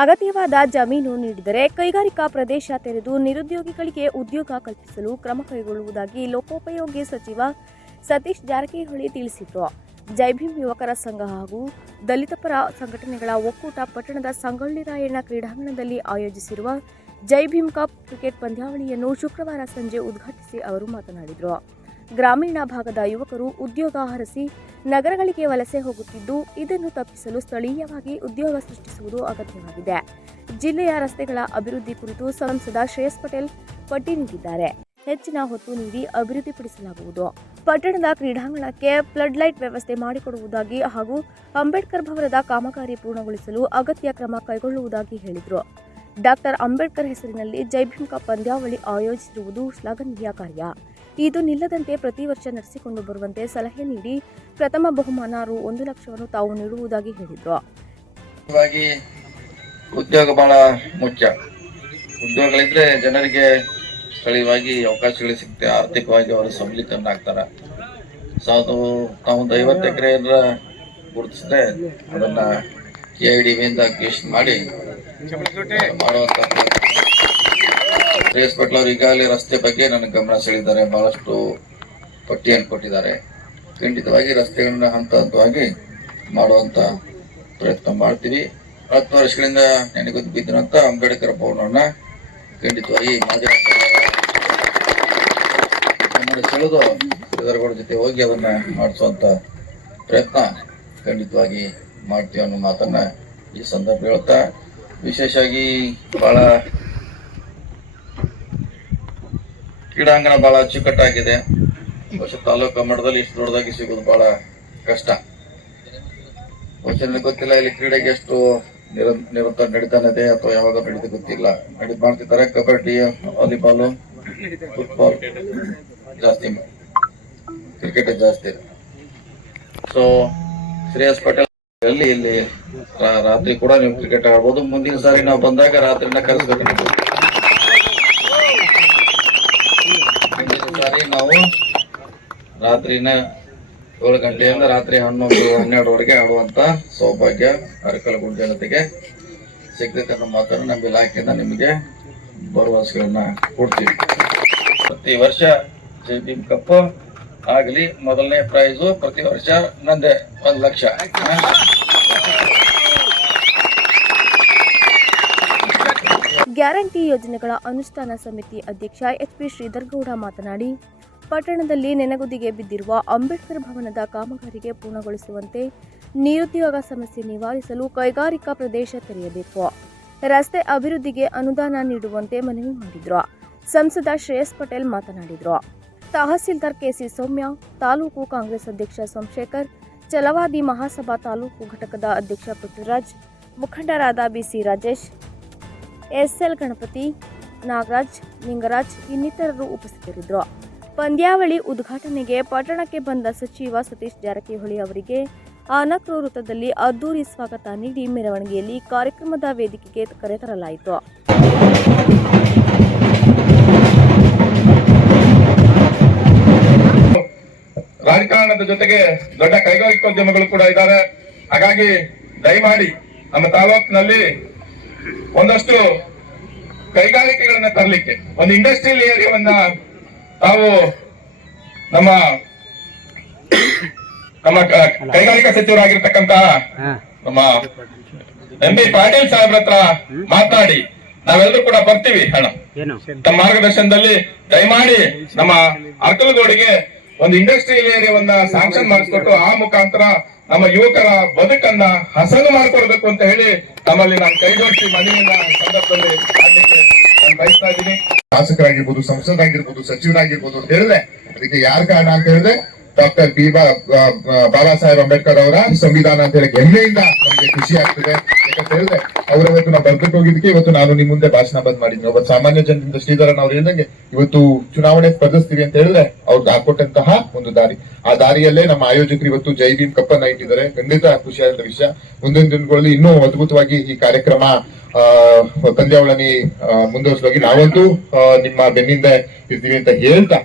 ಅಗತ್ಯವಾದ ಜಮೀನು ನೀಡಿದರೆ ಕೈಗಾರಿಕಾ ಪ್ರದೇಶ ತೆರೆದು ನಿರುದ್ಯೋಗಿಗಳಿಗೆ ಉದ್ಯೋಗ ಕಲ್ಪಿಸಲು ಕ್ರಮ ಕೈಗೊಳ್ಳುವುದಾಗಿ ಲೋಕೋಪಯೋಗಿ ಸಚಿವ ಸತೀಶ್ ಜಾರಕಿಹೊಳಿ ತಿಳಿಸಿದರು. ಜೈಭೀಮ್ ಯುವಕರ ಸಂಘ ಹಾಗೂ ದಲಿತ ಪರ ಸಂಘಟನೆಗಳ ಒಕ್ಕೂಟ ಪಟ್ಟಣದ ಸಂಗೊಳ್ಳಿ ರಾಯಣ್ಣ ಕ್ರೀಡಾಂಗಣದಲ್ಲಿ ಆಯೋಜಿಸಿರುವ ಜೈಭೀಮ್ ಕಪ್ ಕ್ರಿಕೆಟ್ ಪಂದ್ಯಾವಳಿಯನ್ನು ಶುಕ್ರವಾರ ಸಂಜೆ ಉದ್ಘಾಟಿಸಿ ಅವರು ಮಾತನಾಡಿದರು. ಗ್ರಾಮೀಣ ಭಾಗದ ಯುವಕರು ಉದ್ಯೋಗ ಹರಸಿ ನಗರಗಳಿಗೆ ವಲಸೆ ಹೋಗುತ್ತಿದ್ದು ಇದನ್ನು ತಪ್ಪಿಸಲು ಸ್ಥಳೀಯವಾಗಿ ಉದ್ಯೋಗ ಸೃಷ್ಟಿಸುವುದು ಅಗತ್ಯವಾಗಿದೆ. ಜಿಲ್ಲೆಯ ರಸ್ತೆಗಳ ಅಭಿವೃದ್ಧಿ ಕುರಿತು ಸಂಸದ ಶ್ರೇಯಸ್ ಪಟೇಲ್ ಪಟ್ಟಿ ನೀಡಿದ್ದಾರೆ. ಹೆಚ್ಚಿನ ಹೊತ್ತು ನೀಡಿ ಅಭಿವೃದ್ಧಿಪಡಿಸಲಾಗುವುದು. ಪಟ್ಟಣದ ಕ್ರೀಡಾಂಗಣಕ್ಕೆ ಫ್ಲಡ್ ಲೈಟ್ ವ್ಯವಸ್ಥೆ ಮಾಡಿಕೊಡುವುದಾಗಿ ಹಾಗೂ ಅಂಬೇಡ್ಕರ್ ಭವನದ ಕಾಮಗಾರಿ ಪೂರ್ಣಗೊಳಿಸಲು ಅಗತ್ಯ ಕ್ರಮ ಕೈಗೊಳ್ಳುವುದಾಗಿ ಹೇಳಿದರು. ಡಾಕ್ಟರ್ ಅಂಬೇಡ್ಕರ್ ಹೆಸರಿನಲ್ಲಿ ಜೈ ಭೀಮ್ ಕಪ್ ಪಂದ್ಯಾವಳಿ ಆಯೋಜಿಸಿರುವುದು ಶ್ಲಾಘನೀಯ ಕಾರ್ಯ. ಇದು ನಿಲ್ಲದಂತೆ ಪ್ರತಿ ವರ್ಷ ನಡೆಸಿಕೊಂಡು ಬರುವಂತೆ ಸಲಹೆ ನೀಡಿ ಪ್ರಥಮ ಬಹುಮಾನ ರು ಒಂದು ಲಕ್ಷವನ್ನು ತಾವು ನೀಡುವುದಾಗಿ ಹೇಳಿದರು. ಉದ್ಯೋಗ ಬಹಳ ಮುಖ್ಯ. ಉದ್ಯೋಗಗಳಿದ್ರೆ ಜನರಿಗೆ ಸ್ಥಳೀಯವಾಗಿ ಅವಕಾಶಗಳು ಸಿಗುತ್ತೆ ಆರ್ಥಿಕವಾಗಿ ಅವರು ಸಬಲೀಕರಣ ಸೊ ಅದು ಒಂದು ಐವತ್ತು ಎಕರೆ ಗುರುತಿಸಿದ್ರೆ ಅದನ್ನ ಕೆ ಐ ಡಿ ಮಾಡಿ ಮಾಡುವಂತ ಶ್ರೇಯಸ್ ಪಟ್ಲ ಅವರು ಈಗಾಗಲೇ ರಸ್ತೆ ಬಗ್ಗೆ ನನ್ನ ಗಮನ ಸೆಳೆದಿದ್ದಾರೆ. ಬಹಳಷ್ಟು ಪಟ್ಟಿಯನ್ನು ಕೊಟ್ಟಿದ್ದಾರೆ. ಖಂಡಿತವಾಗಿ ರಸ್ತೆಗಳನ್ನ ಹಂತ ಹಂತವಾಗಿ ಮಾಡುವಂತ ಪ್ರಯತ್ನ ಮಾಡ್ತೀವಿ. ಹತ್ತು ವರ್ಷಗಳಿಂದ ನನಗೆ ಬಿದ್ದಿರುವಂತ ಅಂಬೇಡ್ಕರ್ ಭವನವನ್ನ ಖಂಡಿತವಾಗಿ ಗಮನ ಸೆಳೆದು ಜೊತೆ ಹೋಗಿ ಅದನ್ನ ಮಾಡಿಸುವಂತ ಪ್ರಯತ್ನ ಖಂಡಿತವಾಗಿ ಮಾಡ್ತೀವಿ ಅನ್ನೋ ಮಾತನ್ನ ಈ ಸಂದರ್ಭ ಹೇಳ್ತಾ ವಿಶೇಷವಾಗಿ ಬಹಳ ಕ್ರೀಡಾಂಗಣ ಬಹಳ ಅಚ್ಚುಕಟ್ಟಾಗಿದೆ. ಬಹುಶಃ ತಾಲೂಕು ಮಟ್ಟದಲ್ಲಿ ಇಷ್ಟು ದೊಡ್ಡದಾಗಿ ಸಿಗೋದು ಬಹಳ ಕಷ್ಟ. ಬಹುಶಃ ನನಗೆ ಗೊತ್ತಿಲ್ಲ ಇಲ್ಲಿ ಕ್ರೀಡೆಗೆ ಎಷ್ಟು ನಿರ, ನಿರಂತರ ನಡೀತಾನಿದೆ ಅಥವಾ ಯಾವಾಗ ನಡೀತಾ ಗೊತ್ತಿಲ್ಲ. ನಡಿ ಮಾಡ್ತಿದ್ದಾರೆ ಕಬಡ್ಡಿ, ವಾಲಿಬಾಲು, ಫುಟ್ಬಾಲ್ ಜಾಸ್ತಿ ಕ್ರಿಕೆಟ್ ಜಾಸ್ತಿ. ಸೊ ಶ್ರೇಯಸ್ ಪಟೇಲ್ ಇಲ್ಲಿ ರಾ- ರಾತ್ರಿ ಕೂಡ ನೀವು ಕ್ರಿಕೆಟ್ ಆಡ್ಬೋದು. ಮುಂದಿನ ಸಾರಿ ನಾವು ಬಂದಾಗ ರಾತ್ರಿನ ಕರೆಸ್ಬೇಕು ನೀವು. ಮುಂದಿನ ಸಾರಿ ನಾವು ರಾತ್ರಿನ ಏಳು ಗಂಟೆಯಿಂದ ರಾತ್ರಿ ಹನ್ನೊಂದು, ಹನ್ನೆರಡುವರೆಗೆ ಆಡುವಂತ ಸೌಭಾಗ್ಯ ಅರಕಲಗುಂಡ ಜನತೆಗೆ ಸಿಗ್ತೈತೆ ಅನ್ನೋ ಮಾತನ್ನು ನಮ್ಮ ಇಲಾಖೆಯಿಂದ ನಿಮಗೆ ಭರವಸೆಗಳನ್ನ ಕೊಡ್ತೀವಿ. ಪ್ರತಿ ವರ್ಷ ಜೈ ಕಪ್ ಆಗಲಿ ಮೊದಲನೇ ಪ್ರೈಸು ಪ್ರತಿ ವರ್ಷ ನಂದೆ ಒಂದು ಲಕ್ಷ. ಗ್ಯಾರಂಟಿ ಯೋಜನೆಗಳ ಅನುಷ್ಠಾನ ಸಮಿತಿ ಅಧ್ಯಕ್ಷ ಎಚ್ ಪಿ ಶ್ರೀಧರ್ ಗೌಡ ಮಾತನಾಡಿ ಪಟ್ಟಣದಲ್ಲಿ ನೆನೆಗುದಿಗೆ ಬಿದ್ದಿರುವ ಅಂಬೇಡ್ಕರ್ ಭವನದ ಕಾಮಗಾರಿಗೆ ಪೂರ್ಣಗೊಳಿಸುವಂತೆ ನಿರುದ್ಯೋಗ ಸಮಸ್ಯೆ ನಿವಾರಿಸಲು ಕೈಗಾರಿಕಾ ಪ್ರದೇಶ ತೆರೆಯಬೇಕು. ರಸ್ತೆ ಅಭಿವೃದ್ಧಿಗೆ ಅನುದಾನ ನೀಡುವಂತೆ ಮನವಿ ಮಾಡಿದ್ರು. ಸಂಸದ ಶ್ರೇಯಸ್ ಪಟೇಲ್ ಮಾತನಾಡಿದರು. ತಹಸೀಲ್ದಾರ್ ಕೆಸಿ ಸೌಮ್ಯ, ತಾಲೂಕು ಕಾಂಗ್ರೆಸ್ ಅಧ್ಯಕ್ಷ ಸೋಮಶೇಖರ್, ಚಲವಾದಿ ಮಹಾಸಭಾ ತಾಲೂಕು ಘಟಕದ ಅಧ್ಯಕ್ಷ ಪೃಥ್ವಿರಾಜ್, ಮುಖಂಡರಾದ ಬಿಸಿ ರಾಜೇಶ್, ಎಸ್ಎಲ್ ಗಣಪತಿ, ನಾಗರಾಜ್, ಲಿಂಗರಾಜ್ ಇನ್ನಿತರರು ಉಪಸ್ಥಿತರಿದ್ದರು. ಪಂದ್ಯಾವಳಿ ಉದ್ಘಾಟನೆಗೆ ಪಟ್ಟಣಕ್ಕೆ ಬಂದ ಸಚಿವ ಸತೀಶ್ ಜಾರಕಿಹೊಳಿ ಅವರಿಗೆ ಆನಕ್ರು ವೃತ್ತದಲ್ಲಿ ಅದ್ದೂರಿ ಸ್ವಾಗತ ನೀಡಿ ಮೆರವಣಿಗೆಯಲ್ಲಿ ಕಾರ್ಯಕ್ರಮದ ವೇದಿಕೆಗೆ ಕರೆತರಲಾಯಿತು ರಾಜಕಾರಣದ ಜೊತೆಗೆ ದೊಡ್ಡ ಕೈಗಾರಿಕೋದ್ಯಮಗಳು ಕೂಡ ಇದ್ದಾರೆ. ಹಾಗಾಗಿ ದಯಮಾಡಿ ನಮ್ಮ ತಾಲೂಕಿನಲ್ಲಿ ಒಂದಷ್ಟು ಕೈಗಾರಿಕೆಗಳನ್ನ ತರಲಿಕ್ಕೆ, ಒಂದು ಇಂಡಸ್ಟ್ರಿಯಲ್ ಏರಿಯಾವನ್ನ ತಾವು ನಮ್ಮ ನಮ್ಮ ಕೈಗಾರಿಕಾ ಸಚಿವರಾಗಿರ್ತಕ್ಕಂತಹ ನಮ್ಮ ಎಂ ಬಿ ಪಾಟೀಲ್ ಸಾಹೇಬ್ರ ಹತ್ರ ಮಾತನಾಡಿ ನಾವೆಲ್ಲರೂ ಕೂಡ ಬರ್ತೀವಿ ಹಣ ತಮ್ಮ ಮಾರ್ಗದರ್ಶನದಲ್ಲಿ ದಯಮಾಡಿ ನಮ್ಮ ಅರ್ಕಲಗೋಡಿಗೆ ಒಂದು ಇಂಡಸ್ಟ್ರಿಯಲ್ ಏರಿಯಾವನ್ನ ಸ್ಯಾಂಕ್ಷನ್ ಮಾಡಿಸ್ಕೊಟ್ಟು ಆ ಮುಖಾಂತರ ನಮ್ಮ ಯುವಕರ ಬದುಕನ್ನ ಹಸನು ಮಾಡ್ಕೊಡ್ಬೇಕು ಅಂತ ಹೇಳಿ ತಮ್ಮಲ್ಲಿ ನಾನು ಕೈ ಮನೆಯಿಂದ ಮನೆಯನ್ನ ಸಂದರ್ಭದಲ್ಲಿ ಬಯಸ್ತಾ ಇದ್ದೀನಿ ಶಾಸಕರಾಗಿರ್ಬೋದು ಸಂಸದರಾಗಿರ್ಬೋದು ಸಚಿವರಾಗಿರ್ಬೋದು ಅಂತ ಹೇಳಿದ್ರೆ ಅದಕ್ಕೆ ಯಾರು ಕಾರಣ ಅಂತ ಹೇಳಿದ್ರೆ ಡಾಕ್ಟರ್ ಬಿ ಬಾಬಾ ಸಾಹೇಬ್ ಅಂಬೇಡ್ಕರ್ ಅವರ ಸಂವಿಧಾನ ಅಂತ ಹೇಳಿ ಹೆಮ್ಮೆಯಿಂದ ನಮಗೆ ಖುಷಿ ಆಗ್ತದೆ. ಯಾಕಂತ ಹೇಳಿದ್ರೆ ಅವರ ಇವತ್ತು ನಾವು ಬರ್ಬಿಟ್ಟು ಹೋಗಿದ್ದಕ್ಕೆ ಇವತ್ತು ನಾನು ನಿಮ್ ಮುಂದೆ ಭಾಷಣ ಬಂದ್ ಮಾಡಿದ್ದೀನಿ ಒಬ್ಬ ಸಾಮಾನ್ಯ ಜನರಿಂದ ಶ್ರೀಧರನ್ ಅವ್ರು ಹೇಳ್ದಂಗೆ ಇವತ್ತು ಚುನಾವಣೆ ಸ್ಪರ್ಧಿಸ್ತೀವಿ ಅಂತ ಹೇಳಿದ್ರೆ ಅವ್ರು ಹಾಕೊಟ್ಟಂತಹ ಒಂದು ದಾರಿ. ಆ ದಾರಿಯಲ್ಲೇ ನಮ್ಮ ಆಯೋಜಕರು ಇವತ್ತು ಜೈ ಭೀಮ್ ಕಪ್ಪನ್ನ ಇಟ್ಟಿದ್ದಾರೆ. ಖಂಡಿತ ಖುಷಿಯಾದ ವಿಷಯ. ಮುಂದಿನ ದಿನಗಳಲ್ಲಿ ಇನ್ನೂ ಅದ್ಭುತವಾಗಿ ಈ ಕಾರ್ಯಕ್ರಮ, ಆ ಪಂದ್ಯಾವಳಿ ಮುಂದುವರಿಸುವಾಗಿ ನಾವಂತೂ ನಿಮ್ಮ ಬೆನ್ನಿಂದ ಇರ್ತೀವಿ ಅಂತ ಹೇಳ್ತಾ